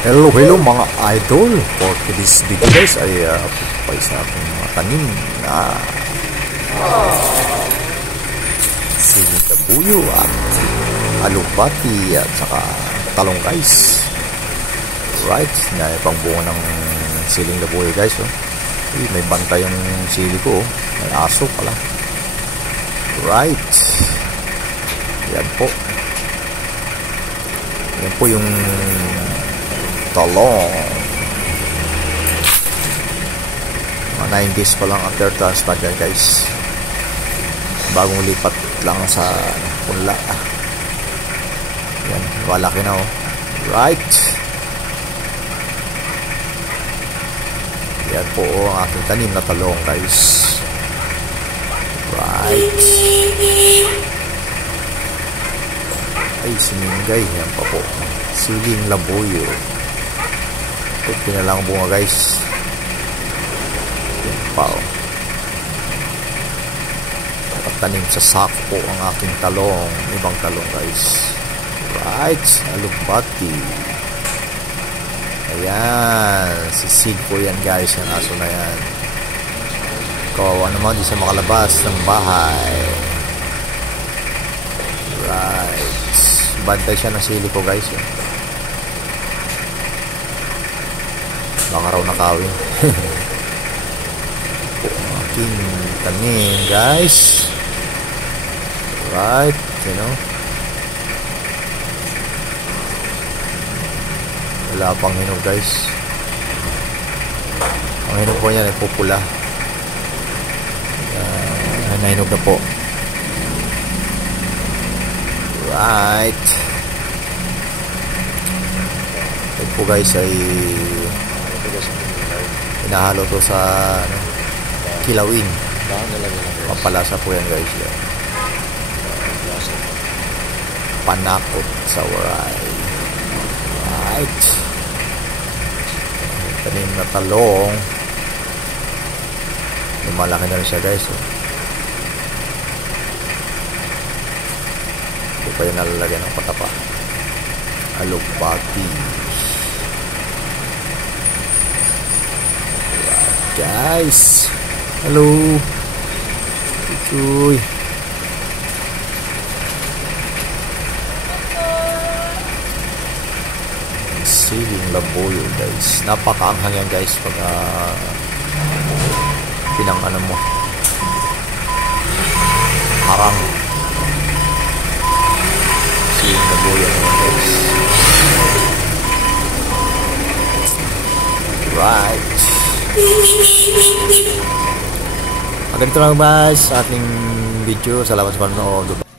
Hello mga idol. For today's video guys ay pa sa aking mga tanim na siling labuyo at alubati at saka talong guys. Right, na pangbunga ng siling labuyo guys. May bantay yung sili ko. May aso pala. Right. Yan po. Yan po yung talong. Mga 90s pa lang after transplant yan guys. Bagong lipat lang sa punla. Yan, malaki na Right. Yan po ang aking tanim na talong guys. Right. Ay, siningay. Yan pa po. Siling labuyo. Kunti na lang bunga guys. Yan pa Nakatanim sa sako po ang aking talong. Ibang talong guys. Right. Alubati. Ayan. Sisid po yan guys. Yung aso na yan. Kawawa naman di sa makalabas ng bahay. Right. Bantay siya ng sili ko guys. Baka raw nakawin. Aking tanim guys. Right. Wala pang hinog guys. Ang hinog po yan ay pupula. Nahinog na po. Right. Ito po guys ay hinahalo to sa kilawin. Pampalasa po yan guys. Panakot sa waray. Right. Tanim na talong. Lumalaki na rin siya guys. Hindi pa yun nalalagyan ng patapa. Alubati. Right, guys. Hello. Chuy. Siling labuyo guys. Napakaanghang yan guys pag pinang mo. Harang. Siling labuyo naman guys. Right. Ganito lang guys sa ating video. Salamat sa panonood.